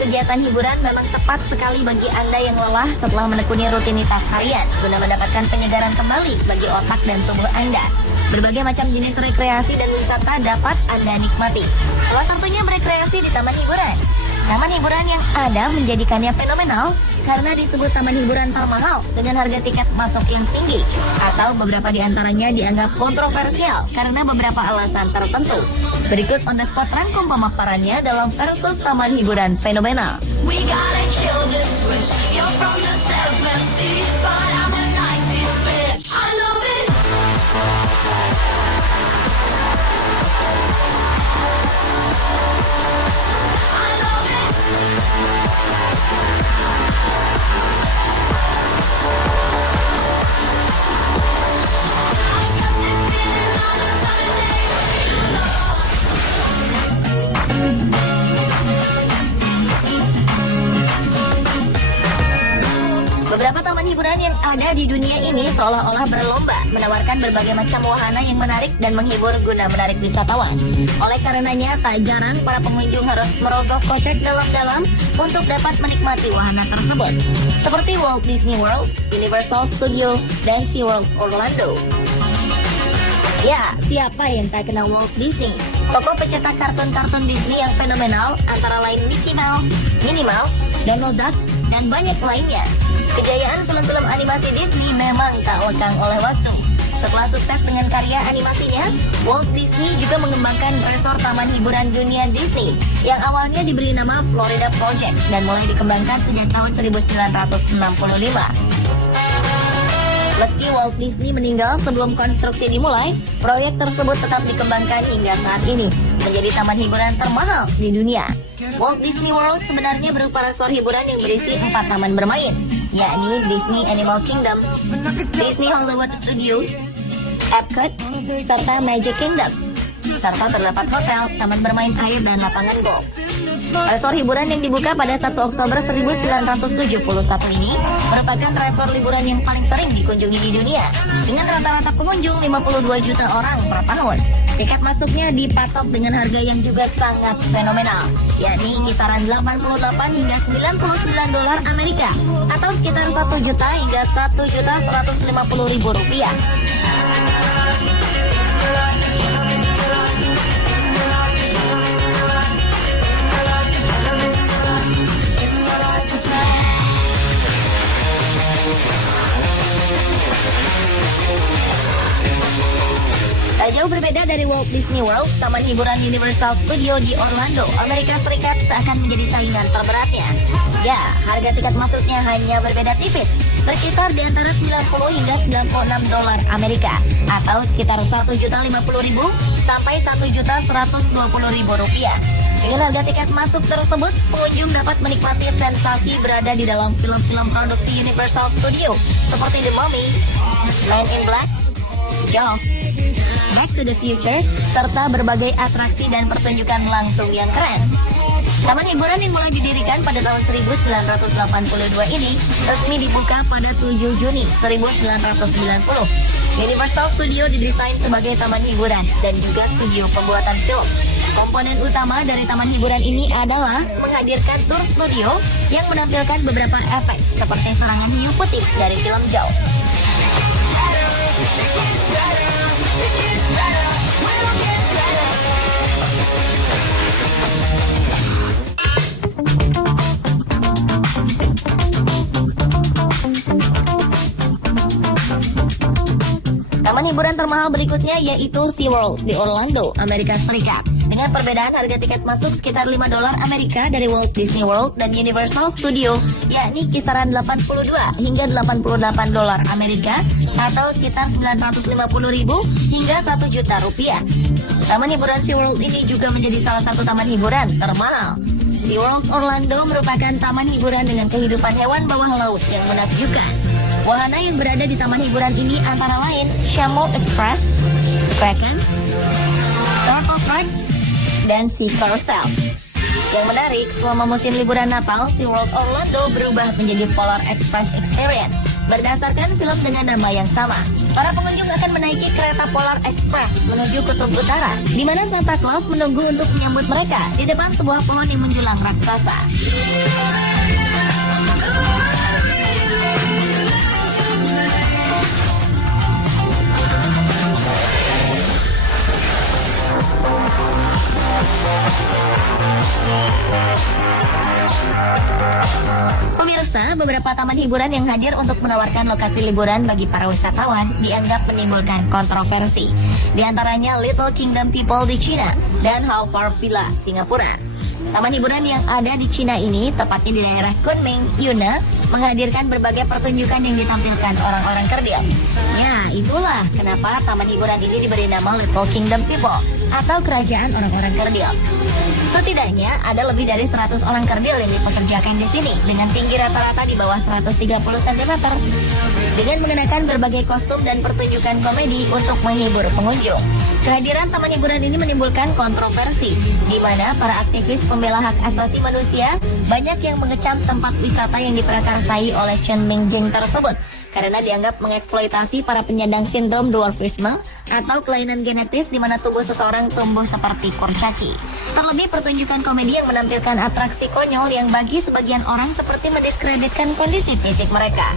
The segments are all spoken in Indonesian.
kegiatan hiburan memang tepat sekali bagi Anda yang lelah setelah menekuni rutinitas harian guna mendapatkan penyegaran kembali bagi otak dan tubuh Anda. Berbagai macam jenis rekreasi dan wisata dapat Anda nikmati. Salah satunya berekreasi di taman hiburan. Taman hiburan yang ada menjadikannya fenomenal karena disebut taman hiburan termahal dengan harga tiket masuk yang tinggi, atau beberapa di antaranya dianggap kontroversial karena beberapa alasan tertentu. Berikut on the spot rangkum pemaparannya dalam versus taman hiburan fenomenal. We gotta kill this switch. You're from the 70s, but I'm a 90s bitch. I love it. I love it. Beberapa taman hiburan yang ada di dunia ini seolah-olah berlomba menawarkan berbagai macam wahana yang menarik dan menghibur guna menarik wisatawan. Oleh karenanya, tak jarang para pengunjung harus merogoh kocek dalam-dalam untuk dapat menikmati wahana tersebut. Seperti Walt Disney World, Universal Studios, dan SeaWorld Orlando. Ya, siapa yang tak kenal Walt Disney? Tokoh pencetak kartun-kartun Disney yang fenomenal antara lain Mickey Mouse, Minnie Mouse, Donald Duck, dan banyak lainnya. Kejayaan film-film animasi Disney memang tak lekang oleh waktu. Setelah sukses dengan karya animasinya, Walt Disney juga mengembangkan resor taman hiburan dunia Disney yang awalnya diberi nama Florida Project dan mulai dikembangkan sejak tahun 1965. Meski Walt Disney meninggal sebelum konstruksi dimulai, proyek tersebut tetap dikembangkan hingga saat ini, menjadi taman hiburan termahal di dunia. Walt Disney World sebenarnya berupa resor hiburan yang berisi 4 taman bermain, yakni Disney Animal Kingdom, Disney Hollywood Studios, Epcot, serta Magic Kingdom, serta terdapat hotel, taman bermain air, dan lapangan golf. Resor hiburan yang dibuka pada 1 Oktober 1971 ini merupakan resor liburan yang paling sering dikunjungi di dunia, dengan rata-rata pengunjung 52 juta orang per tahun. Tiket masuknya dipatok dengan harga yang juga sangat fenomenal, yakni kisaran 88 hingga 99 dolar Amerika, atau sekitar 1 juta hingga 1.150.000 rupiah. Tak jauh berbeda dari Walt Disney World, taman hiburan Universal Studios di Orlando, Amerika Serikat seakan menjadi saingan terberatnya. Ya, harga tiket masuknya hanya berbeda tipis, berkisar di antara 90 hingga 96 dolar Amerika, atau sekitar 1.050.000 sampai 1.120.000 rupiah. Dengan harga tiket masuk tersebut, pengunjung dapat menikmati sensasi berada di dalam film-film produksi Universal Studios seperti The Mummy, Man in Black, Jaws, Back to the Future, serta berbagai atraksi dan pertunjukan langsung yang keren. Taman hiburan yang mulai didirikan pada tahun 1982 ini resmi dibuka pada 7 Juni 1990. Universal Studios didesain sebagai taman hiburan dan juga studio pembuatan film. Komponen utama dari taman hiburan ini adalah menghadirkan tour studio yang menampilkan beberapa efek seperti serangan hiu putih dari film Jaws. Taman hiburan termahal berikutnya yaitu SeaWorld di Orlando, Amerika Serikat. Dengan perbedaan harga tiket masuk sekitar 5 dolar Amerika dari Walt Disney World dan Universal Studios, yakni kisaran 82 hingga 88 dolar Amerika atau sekitar 950.000 hingga 1 juta rupiah. Taman hiburan SeaWorld ini juga menjadi salah satu taman hiburan termahal. SeaWorld Orlando merupakan taman hiburan dengan kehidupan hewan bawah laut yang menakjubkan. Wahana yang berada di taman hiburan ini antara lain Chamois Express, Kraken, Turtle Park, dan Sea Carousel. Yang menarik, selama musim liburan Natal, SeaWorld Orlando berubah menjadi Polar Express Experience Berdasarkan film dengan nama yang sama, para pengunjung akan menaiki kereta Polar Express menuju Kutub Utara, di mana Santa Claus menunggu untuk menyambut mereka di depan sebuah pohon yang menjulang raksasa. Pemirsa, beberapa taman hiburan yang hadir untuk menawarkan lokasi liburan bagi para wisatawan dianggap menimbulkan kontroversi. Di antaranya Little Kingdom People di Cina dan Haw Par Villa, Singapura. Taman hiburan yang ada di Cina ini, tepatnya di daerah Kunming, Yunnan, menghadirkan berbagai pertunjukan yang ditampilkan orang-orang kerdil. Ya, itulah kenapa taman hiburan ini diberi nama Little Kingdom People atau Kerajaan Orang-orang Kerdil. Setidaknya ada lebih dari 100 orang kerdil yang dipekerjakan di sini dengan tinggi rata-rata di bawah 130 cm dengan mengenakan berbagai kostum dan pertunjukan komedi untuk menghibur pengunjung. Kehadiran taman hiburan ini menimbulkan kontroversi, di mana para aktivis pembela hak asasi manusia banyak yang mengecam tempat wisata yang diprakarsai oleh Chen Mingjing tersebut karena dianggap mengeksploitasi para penyandang sindrom dwarfisme atau kelainan genetis di mana tubuh seseorang tumbuh seperti kurcaci. Terlebih pertunjukan komedi yang menampilkan atraksi konyol yang bagi sebagian orang seperti mendiskreditkan kondisi fisik mereka.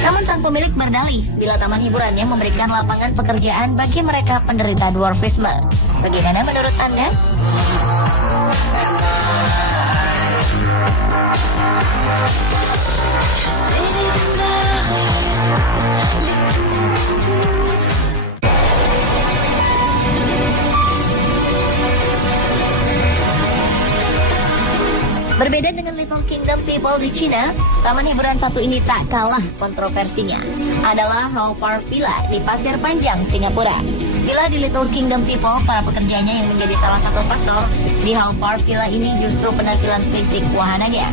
Namun sang pemilik berdalih bila taman hiburannya memberikan lapangan pekerjaan bagi mereka penderita dwarfisme. Bagaimana menurut Anda? Berbeda dengan Little Kingdom People di Cina, taman hiburan satu ini tak kalah kontroversinya. Adalah Haw Par Villa di Pasir Panjang, Singapura. Bila di Little Kingdom People, para pekerjanya yang menjadi salah satu faktor, di Haw Par Villa ini justru penampilan fisik wahananya.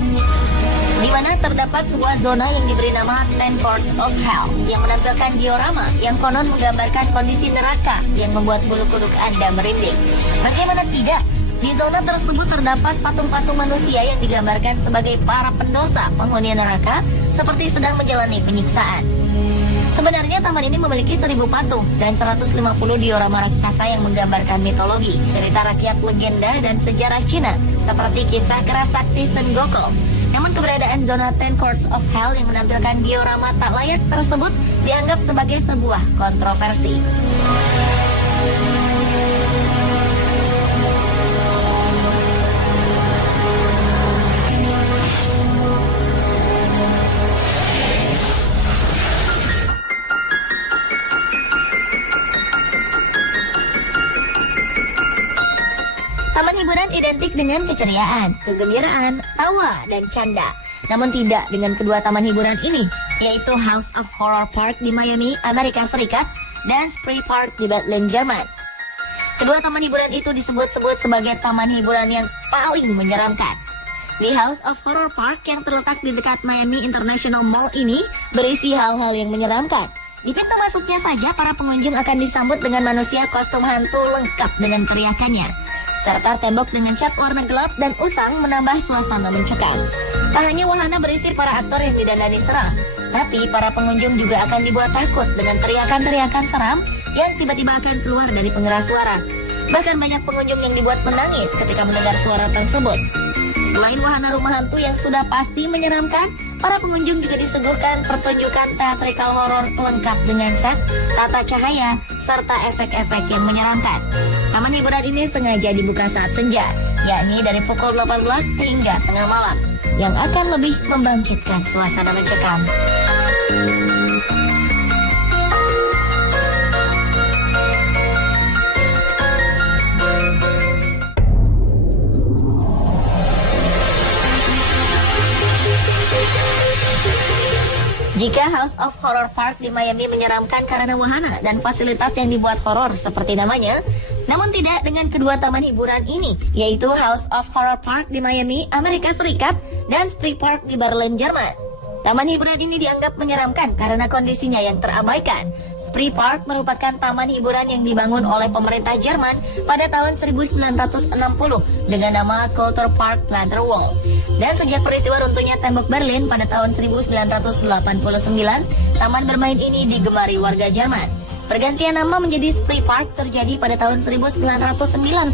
Di mana terdapat sebuah zona yang diberi nama Ten Courts of Hell yang menampilkan diorama yang konon menggambarkan kondisi neraka yang membuat bulu kuduk Anda merinding. Bagaimana tidak? Di zona tersebut terdapat patung-patung manusia yang digambarkan sebagai para pendosa penghuni neraka seperti sedang menjalani penyiksaan. Sebenarnya taman ini memiliki 1000 patung dan 150 diorama raksasa yang menggambarkan mitologi, cerita rakyat legenda dan sejarah Cina seperti kisah keras sakti Sun Gokong. Namun keberadaan zona Ten Courts of Hell yang menampilkan diorama tak layak tersebut dianggap sebagai sebuah kontroversi. Taman hiburan identik dengan keceriaan, kegembiraan, tawa, dan canda. Namun tidak dengan kedua taman hiburan ini, yaitu House of Horror Park di Miami, Amerika Serikat, dan Spree Park di Berlin, Jerman. Kedua taman hiburan itu disebut-sebut sebagai taman hiburan yang paling menyeramkan. Di House of Horror Park yang terletak di dekat Miami International Mall ini berisi hal-hal yang menyeramkan. Di pintu masuknya saja, para pengunjung akan disambut dengan manusia kostum hantu lengkap dengan teriakannya, serta tembok dengan cat warna gelap dan usang menambah suasana mencekam. Tak hanya wahana berisi para aktor yang didandani seram, tapi para pengunjung juga akan dibuat takut dengan teriakan-teriakan seram yang tiba-tiba akan keluar dari pengeras suara. Bahkan banyak pengunjung yang dibuat menangis ketika mendengar suara tersebut. Selain wahana rumah hantu yang sudah pasti menyeramkan, para pengunjung juga disuguhkan pertunjukan teatrikal horor lengkap dengan set, tata cahaya, serta efek-efek yang menyeramkan. Taman hiburan ini sengaja dibuka saat senja, yakni dari pukul 18 hingga tengah malam, yang akan lebih membangkitkan suasana mencekam. Jika House of Horror Park di Miami menyeramkan karena wahana dan fasilitas yang dibuat horor seperti namanya, namun tidak dengan kedua taman hiburan ini, yaitu House of Horror Park di Miami, Amerika Serikat, dan Spree Park di Berlin, Jerman. Taman hiburan ini dianggap menyeramkan karena kondisinya yang terabaikan. Spree Park merupakan taman hiburan yang dibangun oleh pemerintah Jerman pada tahun 1960 dengan nama Culture Park Wall. Dan sejak peristiwa runtuhnya tembok Berlin pada tahun 1989, taman bermain ini digemari warga Jerman. Pergantian nama menjadi Spree Park terjadi pada tahun 1991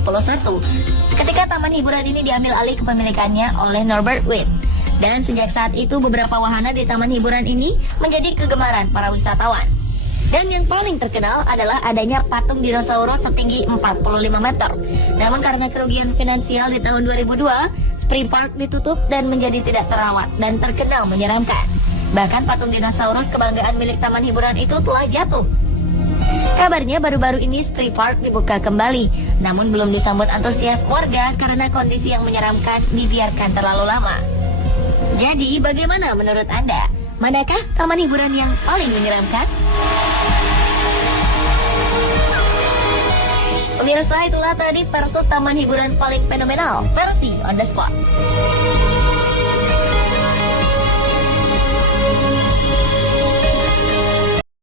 ketika taman hiburan ini diambil alih kepemilikannya oleh Norbert Witt. Dan sejak saat itu beberapa wahana di taman hiburan ini menjadi kegemaran para wisatawan. Dan yang paling terkenal adalah adanya patung dinosaurus setinggi 45 meter. Namun karena kerugian finansial di tahun 2002, Spree Park ditutup dan menjadi tidak terawat dan terkenal menyeramkan. Bahkan patung dinosaurus kebanggaan milik taman hiburan itu telah jatuh. Kabarnya baru-baru ini Spree Park dibuka kembali, namun belum disambut antusias warga karena kondisi yang menyeramkan dibiarkan terlalu lama. Jadi bagaimana menurut Anda? Manakah taman hiburan yang paling menyeramkan? Pemirsa, itulah tadi versus taman hiburan paling fenomenal versi On The Spot.